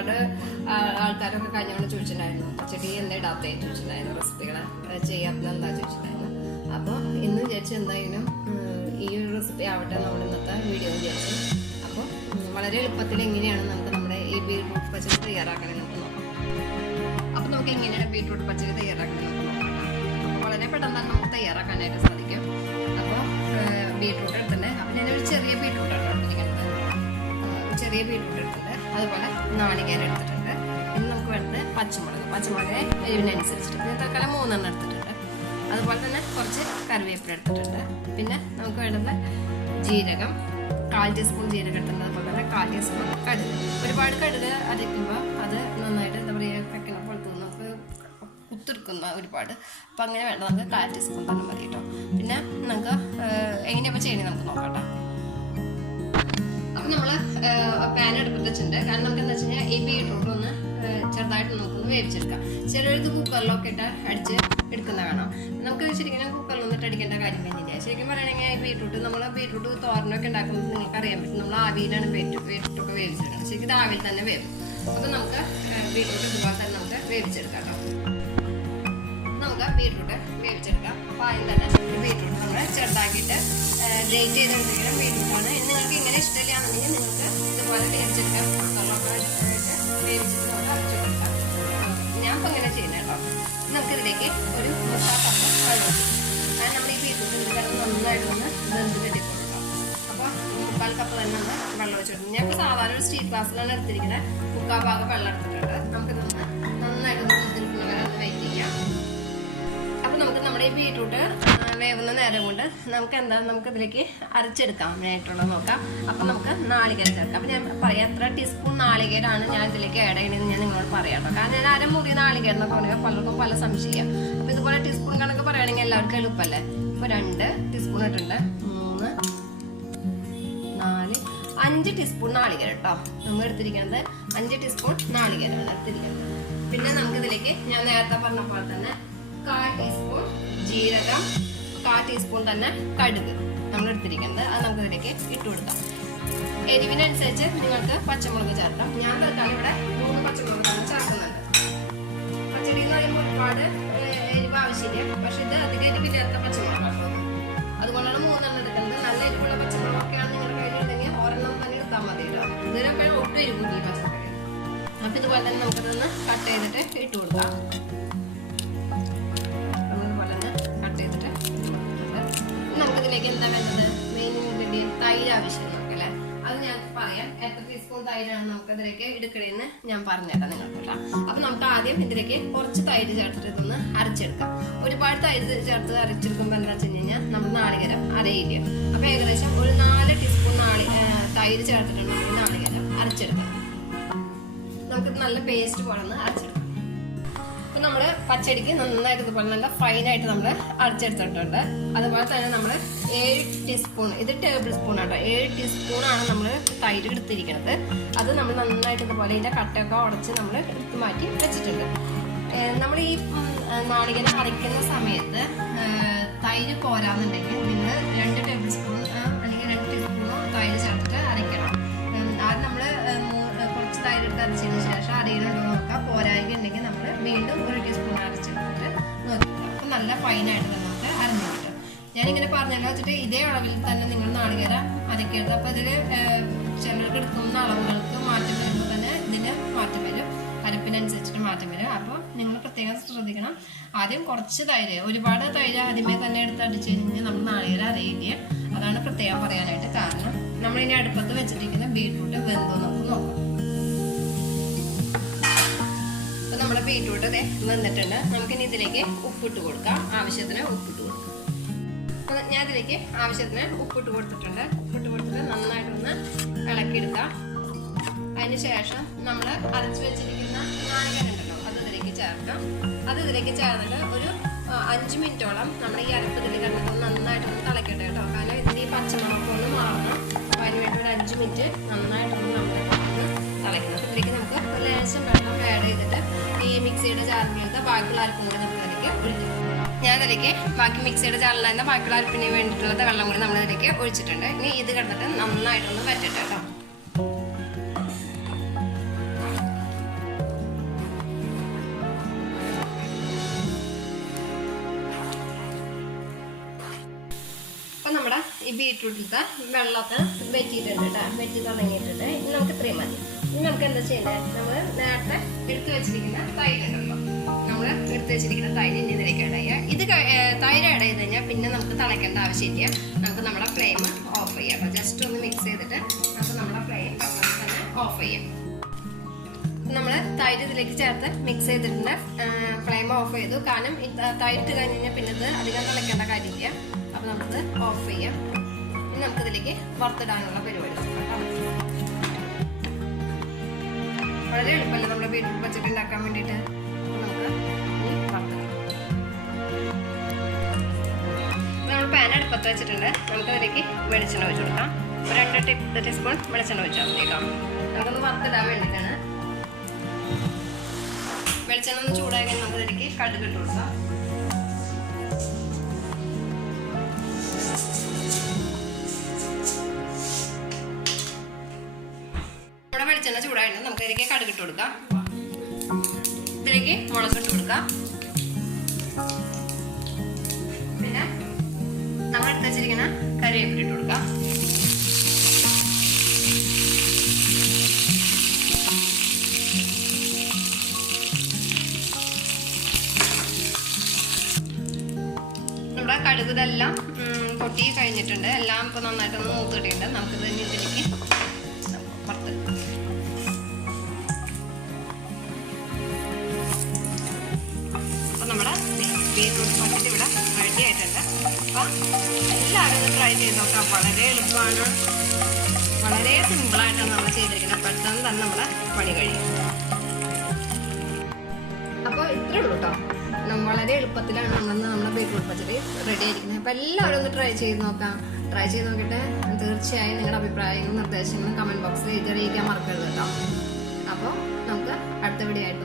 ഒരുപാട് ആൾക്കാരൊക്കെ കഴിഞ്ഞോണ്ട് ചോദിച്ചിട്ടുണ്ടായിരുന്നു പച്ചടി എന്താ ഇടാത്തേ ചോദിച്ചിട്ടുണ്ടായിരുന്നു, റെസിപ്പികളെ ചെയ്യാത്തത് എന്താ ചോദിച്ചിട്ടുണ്ടായിരുന്നു. അപ്പോൾ ഇന്ന് വിചാരിച്ചു എന്തായാലും ഈ ഒരു റെസിപ്പി ആവട്ടെ നമ്മുടെ ഇന്നത്തെ വീഡിയോ വിചാരിച്ചു. അപ്പോൾ വളരെ എളുപ്പത്തിൽ എങ്ങനെയാണ് നമുക്ക് നമ്മുടെ ഈ ബീട്രൂട്ട് പച്ചടി തയ്യാറാക്കണമെന്ന് നമുക്ക് നോക്കാം. അപ്പോൾ നമുക്ക് എങ്ങനെയാണ് ബീട്രൂട്ട് പച്ചടി തയ്യാറാക്കണമെന്ന് നമുക്ക് നോക്കാം. അപ്പോൾ വളരെ പെട്ടെന്ന് തന്നെ നമുക്ക് തയ്യാറാക്കാനായിട്ട് സാധിക്കും. അപ്പോൾ ബീട്രൂട്ട് എടുത്തിട്ടുണ്ട്. അപ്പോൾ ഞാനൊരു ചെറിയ ബീട്രൂട്ടാണ് എടുത്തിരിക്കുന്നത്, ചെറിയ ബീട്രൂട്ട് എടുത്തിട്ടുണ്ട്. അതുപോലെ നാളികേരം എടുത്തിട്ടുണ്ട്. ഇനി നമുക്ക് വേണ്ടത് പച്ചമുളക് എരിവിനനുസരിച്ചിട്ട് ഞാൻ തൽക്കാലം 3 എടുത്തിട്ടുണ്ട്. അതുപോലെ തന്നെ കുറച്ച് കറിവേപ്പില എടുത്തിട്ടുണ്ട്. പിന്നെ നമുക്ക് വേണ്ടത് ജീരകം, 1/4 ടീസ്പൂൺ ജീരകം എടുത്തിട്ടുണ്ട്. അതുപോലെ തന്നെ 1/4 ടീസ്പൂൺ കടുക്. ഒരുപാട് കടുക് അരയ്ക്കുമ്പോൾ അത് നന്നായിട്ട് എന്താ പറയുക വെക്കണ പോലത്തെ നമുക്ക് കുത്തിരിക്കുന്ന ഒരുപാട്. അപ്പം അങ്ങനെ വേണ്ട, നമുക്ക് 1/4 ടീസ്പൂൺ തന്നെ മതി കേട്ടോ. പിന്നെ നമുക്ക് എങ്ങനെയപ്പോൾ ചെയ്യണേ നമുക്ക് നോക്കാം. അപ്പം നമ്മൾ പാൻ എടുപ്പിട്ട് വെച്ചിട്ടുണ്ട്. കാരണം നമുക്ക് എന്താ വെച്ച് കഴിഞ്ഞാൽ ഈ ബീട്രൂട്ട് ഒന്ന് ചെറുതായിട്ട് നമുക്കൊന്ന് വേവിച്ചെടുക്കാം. ചിലർക്ക് കുക്കറിലൊക്കെ ഇട്ട് അടിച്ച് എടുക്കുന്ന കാണാം. നമുക്ക് ശരിക്കും കുക്കറിലൊന്നും ഇട്ട് അടിക്കേണ്ട കാര്യം കഴിഞ്ഞില്ല. ശരിക്കും പറയുകയാണെങ്കിൽ ബീട്രൂട്ട് തോരനൊക്കെ ഉണ്ടാക്കുമ്പോൾ നിങ്ങൾക്ക് അറിയാൻ പറ്റും, നമ്മൾ ആവിയിലാണ് ബീട്രൂട്ടൊക്കെ വേവിച്ചെടുക്കണം. ശരിക്കും ഇത് ആവിയിൽ തന്നെ വേവും. അപ്പം നമുക്ക് ബീട്രൂട്ട് ഇതുപോലെ തന്നെ നമുക്ക് വേവിച്ചെടുക്കാം കേട്ടോ. നമുക്ക് ബീട്രൂട്ട് വേവിച്ചെടുക്കാം. അപ്പോൾ ആദ്യം തന്നെ ബീട്രൂട്ട് നമ്മൾ ചെറുതാക്കിയിട്ട് ഗ്രേറ്റ് ചെയ്തെടുത്തിരിക്കണം ബീട്രൂട്ടാണ്. നിങ്ങൾക്ക് ഇങ്ങനെ ഇഷ്ടമില്ലാന്നുണ്ടെങ്കിൽ നിങ്ങൾക്ക് ഇതുപോലെ വേവിച്ചെടുക്കാം. കുക്കറിലൊക്കെ വേവിച്ചിട്ട് നമുക്ക് അരച്ചെടുക്കാം. ഞാൻ ഇപ്പം ഇങ്ങനെ ചെയ്യുന്നത് കേട്ടോ. നമുക്കിതിലേക്ക് ഒരു 3/4 കപ്പ് വെള്ളം, കാരണം നമ്മൾ ഈ ബീട്രൂട്ട് ഇത് കിടന്ന് നന്നായിട്ട് ഒന്ന് വെന്ത് കെട്ടിക്കൊടുക്കാം. അപ്പോൾ 3/4 കപ്പ് തന്നെ ഒന്ന് വെള്ളം വെച്ചെടുക്കും. ഞാൻ ഇപ്പോൾ സാധാരണ ഒരു സ്റ്റീൽ ഗ്ലാസ്സിലാണ് എടുത്തിരിക്കുന്നത്. 3/4 ഭാഗം വെള്ളം എടുത്തിട്ടുണ്ട്. നമുക്കിതൊന്ന് നന്നായിട്ടൊന്ന് വെന്തിരിക്കുന്ന വരെ ഒന്ന് വെയിറ്റ് ചെയ്യാം. അപ്പോൾ നമുക്ക് നമ്മുടെ ഈ ബീട്രൂട്ട് വേവുന്ന നേരം കൊണ്ട് നമുക്കിതിലേക്ക് അരച്ചെടുക്കാം ആയിട്ടുള്ളത് നോക്കാം. അപ്പം നമുക്ക് നാളികേരം ചേർക്കാം. അപ്പം ഞാൻ പറയാം എത്ര ടീസ്പൂൺ നാളികേരമാണ് ഞാൻ ഇതിലേക്ക് ആഡ് ചെയ്യണമെന്ന് ഞാൻ നിങ്ങളോട് പറയാം കേട്ടോ. കാരണം ഞാൻ അരമുറി നാളികേരം എന്നൊക്കെ പറയുമ്പോൾ പലർക്കും പല സംശയം. അപ്പോൾ ഇതുപോലെ ടീസ്പൂൺ കണക്ക് പറയുകയാണെങ്കിൽ എല്ലാവർക്കും എളുപ്പമല്ലേ. ഇപ്പോൾ 2 ടീസ്പൂൺ ഇട്ടുണ്ട്, 3, 4, 5 ടീസ്പൂൺ നാളികേരം കേട്ടോ. നമ്മൾ എടുത്തിരിക്കുന്നത് 5 ടീസ്പൂൺ നാളികേരമാണ് എടുത്തിരിക്കുന്നത്. പിന്നെ നമുക്കിതിലേക്ക് ഞാൻ നേരത്തെ പറഞ്ഞ പോലെ തന്നെ 1/4 ടീസ്പൂൺ ജീരകം, 1/4 ടീസ്പൂൺ തന്നെ കടുക് നമ്മൾ എടുത്തിരിക്കുന്നത്. അത് നമുക്കിതിലേക്ക് ഇട്ട് കൊടുക്കാം. എരിവിനനുസരിച്ച് നിങ്ങൾക്ക് പച്ചമുളക് ചേർക്കാം. ഞാൻ തൽക്കാലം ഇവിടെ 3 പച്ചമുളക് ചേർക്കുന്നുണ്ട്. പച്ചടി എന്ന് പറയുമ്പോൾ ഒരുപാട് എരിവ് ആവശ്യമില്ല, പക്ഷെ ഇത് അധികം എരിവില്ലാത്ത പച്ചമുളകാണ്. അതുകൊണ്ടാണ് 3 എടുക്കുന്നത്. നല്ല എരിവുള്ള പച്ചമുളകൊക്കെയാണ് നിങ്ങളുടെ കയ്യിലുണ്ടെങ്കിൽ 1 തന്നെ എടുത്താൽ മതി കേട്ടോ. ഇതിനൊക്കെ ഒട്ടും എരിവില്ല ഈ പച്ചമുളക്. അപ്പം ഇതുപോലെ തന്നെ നമുക്കിതൊന്ന് കട്ട് ചെയ്തിട്ട് ഇട്ട് കൊടുക്കാം. നമുക്കിതിലേക്ക് എന്താ വേണ്ടത്? മെയിൻ ഇൻഗ്രീഡിയൻറ്റ് തൈര് ആവശ്യം നമുക്ക് അല്ലേ. അത് ഞാൻ പറയാം. എത്ര ടീസ്പൂൺ തൈരാണ് നമുക്ക് ഇതിലേക്ക് എടുക്കണേന്ന് ഞാൻ പറഞ്ഞുതരാം നിങ്ങൾക്ക് കേട്ടോ. അപ്പം നമുക്ക് ആദ്യം ഇതിലേക്ക് കുറച്ച് തൈര് ചേർത്തിട്ട് ഇതൊന്ന് അരച്ചെടുക്കാം. ഒരുപാട് തൈര് ചേർത്ത് അരച്ചെടുക്കുമ്പോൾ എന്താ വെച്ച് കഴിഞ്ഞാൽ നമ്മൾ നാളികേരം അരയില്ല. അപ്പം ഏകദേശം ഒരു 4 ടീസ്പൂൺ തൈര് ചേർത്തിട്ടുണ്ട് നാളികേരം അരച്ചെടുക്കാം. നമുക്കിത് നല്ല പേസ്റ്റ് പോലെ ഒന്ന് അരച്ചെടുക്കാം. അപ്പം നമ്മൾ പച്ചടിക്ക് നന്നായിട്ട് ഇതുപോലെ നല്ല ഫൈനായിട്ട് നമ്മൾ അരച്ചെടുത്തിട്ടുണ്ട്. അതുപോലെ തന്നെ നമ്മൾ 7 ടീസ്പൂൺ, ഇത് ടേബിൾ സ്പൂൺ ആട്ടോ, 7 ടീസ്പൂണാണ് നമ്മൾ തൈര് എടുത്തിരിക്കുന്നത്. അത് നമ്മൾ നന്നായിട്ട് ഇതുപോലെ ഇതിൻ്റെ കട്ടയൊക്കെ ഉടച്ച് നമ്മൾ എടുത്ത് മാറ്റി വെച്ചിട്ടുണ്ട്. നമ്മൾ ഈ നാളികേരം അരയ്ക്കുന്ന സമയത്ത് തൈര് പോരാന്നുണ്ടെങ്കിൽ നിങ്ങൾ 2 ടേബിൾ സ്പൂൺ അല്ലെങ്കിൽ 2 ടീസ്പൂണോ തൈര് ചേർത്തിട്ട് അരയ്ക്കണം. ആദ്യം നമ്മൾ കുറച്ച് തൈര് എടുത്ത് അരച്ചതിന് ശേഷം അരയിലുണ്ടോ നോക്കാം. പോരായ്മ ഉണ്ടെങ്കിൽ നമ്മൾ വീണ്ടും 1 ടീസ്പൂൺ അരച്ചെടുത്തിട്ട് നോക്കുക. അപ്പം നല്ല ഫൈനായിട്ട് നമുക്ക് അരഞ്ഞു കിട്ടും. ഞാനിങ്ങനെ പറഞ്ഞല്ലോ വെച്ചിട്ട് ഇതേ അളവിൽ തന്നെ നിങ്ങൾ നാളികേരം അരയ്ക്കരുത്. അപ്പോൾ ഇതിൽ ചിലർക്ക് എടുക്കുന്ന അളവുകൾക്ക് മാറ്റം വരുമ്പോൾ തന്നെ ഇതിന് മാറ്റം വരും, അരപ്പിനനുസരിച്ചിട്ട് മാറ്റം വരും. അപ്പോൾ നിങ്ങൾ പ്രത്യേകം ശ്രദ്ധിക്കണം. ആദ്യം കുറച്ച് തൈര്, ഒരുപാട് തൈര് ആദ്യമേ തന്നെ എടുത്ത് അടിച്ചു കഴിഞ്ഞാൽ നമ്മൾ നാളികേരം അരയില്ല. അതാണ് പ്രത്യേകം പറയാനായിട്ട് കാരണം. നമ്മളിനി അടുപ്പത്ത് വെച്ചിരിക്കുന്ന ബീട്രൂട്ട് വെന്തോ നമുക്ക് നോക്കാം. നമ്മുടെ ബീട്രൂട്ട് വെന്തിട്ടുണ്ട്. നമുക്കിനി ഇതിലേക്ക് ഉപ്പിട്ട് കൊടുക്കാം. ആവശ്യത്തിന് ഉപ്പിട്ട് കൊടുക്കാം. അപ്പോൾ ഞാൻ ഇതിലേക്ക് ആവശ്യത്തിന് ഉപ്പിട്ട് കൊടുത്തിട്ടുണ്ട്. ഉപ്പിട്ട് കൊടുത്തിട്ട് നന്നായിട്ടൊന്ന് ഇളക്കിയെടുക്കാം. അതിന് ശേഷം നമ്മൾ അരച്ച് വെച്ചിരിക്കുന്ന നാളികേരം ഉണ്ടല്ലോ അത് ഇതിലേക്ക് ചേർക്കാം. അത് ഇതിലേക്ക് ചേർന്നിട്ട് ഒരു 5 മിനിറ്റോളം നമ്മൾ ഈ അരപ്പത്തിൽ കിടന്നിട്ട് നന്നായിട്ടൊന്ന് തിളക്കട്ടെ കേട്ടോ. കാരണം ഇതിൻ്റെ ഈ പച്ചമുളകൊന്ന് മാറണം. അപ്പോൾ അതിന് വേണ്ടി ഒരു 5 മിനിറ്റ് നന്നായിട്ടൊന്ന് നമ്മൾ തിളക്കണം. ഇതിലേക്ക് നമുക്ക് ലേശം വെള്ളം ആഡ് ചെയ്തിട്ട് ഈ മിക്സിയുടെ ജാറിലെടുത്ത് ബാക്കിയുള്ള അരപ്പും കൂടി നമുക്ക് അതിലേക്ക് ഒഴിക്കും. ഞാനതിലേക്ക് ബാക്കി മിക്സിയുടെ ജാറിലായിരുന്ന ബാക്കിയുള്ള അരപ്പിന് വേണ്ടിയിട്ടുള്ളത് വെള്ളം കൂടി നമ്മളിതിലേക്ക് ഒഴിച്ചിട്ടുണ്ട്. ഇനി ഇത് കിടന്നിട്ട് നന്നായിട്ടൊന്ന് വറ്റട്ടെ കേട്ടോ. ഈ ബീറ്റ്റൂട്ടിലത്തെ വെള്ളമൊക്കെ വെറ്റിയിട്ടുണ്ട് കേട്ടോ, വെറ്റി തുടങ്ങിയിട്ടുണ്ട്. ഇനി നമുക്ക് ഇത്രയും മതി. ഇനി നമുക്ക് എന്താ ചെയ്യേണ്ടത്, നമ്മൾ നേരത്തെ എടുത്ത് വെച്ചിരിക്കുന്ന തൈരുണ്ടല്ലോ, നമ്മൾ എടുത്ത് വെച്ചിരിക്കുന്ന തൈര് ഇനി ഇതിലേക്ക് ആഡ് ചെയ്യുക. ഇത് തൈര് ആഡ് ചെയ്ത് കഴിഞ്ഞാൽ പിന്നെ നമുക്ക് തിളയ്ക്കേണ്ട ആവശ്യമില്ല. നമുക്ക് നമ്മുടെ ഫ്ലെയിം ഓഫ് ചെയ്യാം. ജസ്റ്റ് ഒന്ന് മിക്സ് ചെയ്തിട്ട് നമുക്ക് നമ്മുടെ ഫ്ലെയിം തന്നെ ഓഫ് ചെയ്യാം. നമ്മൾ തൈര് ഇതിലേക്ക് ചേർത്ത് മിക്സ് ചെയ്തിട്ടുണ്ട്, ഫ്ലെയിം ഓഫ് ചെയ്തു. കാരണം തൈര് ഇട്ട് കഴിഞ്ഞാൽ പിന്നെ ഇത് അധികം തിളയ്ക്കേണ്ട കാര്യമില്ല. അപ്പോൾ നമുക്കിത് ഓഫ് ചെയ്യാം. ഇനി നമുക്കിതിലേക്ക് വറുത്തിടാനുള്ള പരിപാടി നോക്കാം. വളരെ എളുപ്പമല്ലേ നമ്മുടെ ബീറ്റ്റൂട്ട് പച്ചടി ഉണ്ടാക്കാൻ വേണ്ടിയിട്ട്. നമുക്ക് ഇനി വറുത്തിടാം. നമ്മൾ പാൻ അടുപ്പത്ത് വെച്ചിട്ടുണ്ട്. നമുക്കതിലേക്ക് വെളിച്ചെണ്ണ ഒഴിച്ച് കൊടുക്കാം. ഒരു 2 ടീസ്പൂൺ വെളിച്ചെണ്ണ ഒഴിച്ചാൽ മതിയേക്കാം. നമുക്കൊന്ന് വറുത്തിടാൻ വേണ്ടിയിട്ടാണ്. വെളിച്ചെണ്ണ ഒന്ന് ചൂടായി കഴിഞ്ഞാൽ നമുക്കതിലേക്ക് കടുക് ഇട്ട് കൊടുക്കാം. നമ്മുടെ വെളിച്ചെണ്ണ ചൂടായിട്ട് നമുക്കതിലേക്ക് കടുക് ഇട്ട് കൊടുക്കാം. ഇതിലേക്ക് മുളക് ഇട്ട് കൊടുക്കാം. പിന്നെ നമ്മൾ എടുത്ത് വെച്ചിരിക്കുന്ന കറിവേപ്പില ഇട്ട് കൊടുക്കാം. നമ്മുടെ കടുക് ഇതെല്ലാം പൊട്ടി കഴിഞ്ഞിട്ടുണ്ട്. എല്ലാം ഇപ്പോൾ നന്നായിട്ടൊന്ന് മൂത്ത് കിട്ടിയിട്ടുണ്ട്. നമുക്കിത് തന്നെ ഇതിലേക്ക് വറുത്തെടുക്കാം. അപ്പോൾ നമ്മുടെ ബീറ്റ്റൂട്ട് പച്ചടി ഇവിടെ റെഡി ആയിട്ടുണ്ട്. അപ്പം എല്ലാവരും ഒന്ന് ട്രൈ ചെയ്ത് നോക്കാം. വളരെ എളുപ്പമാണ്, വളരെ സിമ്പിളായിട്ടാണ് നമ്മൾ ചെയ്തിരിക്കുന്നത്. പെട്ടെന്ന് തന്നെ നമ്മുടെ പണി കഴിയും. അപ്പോൾ ഇത്രേ ഉള്ളൂ കേട്ടോ. വളരെ എളുപ്പത്തിലാണ് നമ്മുടെ ബീറ്റ്റൂട്ട് പച്ചടി റെഡി ആയിരിക്കുന്നത്. അപ്പോൾ എല്ലാവരും ഒന്ന് ട്രൈ ചെയ്ത് നോക്കാം. ട്രൈ ചെയ്ത് നോക്കിയിട്ട് തീർച്ചയായും നിങ്ങളുടെ അഭിപ്രായങ്ങളും നിർദ്ദേശങ്ങളും കമൻറ്റ് ബോക്സിൽ എഴുതി അറിയിക്കാൻ മറക്കരുത് കേട്ടോ. അപ്പോൾ നമുക്ക് അടുത്ത വീഡിയോ ആയിട്ട്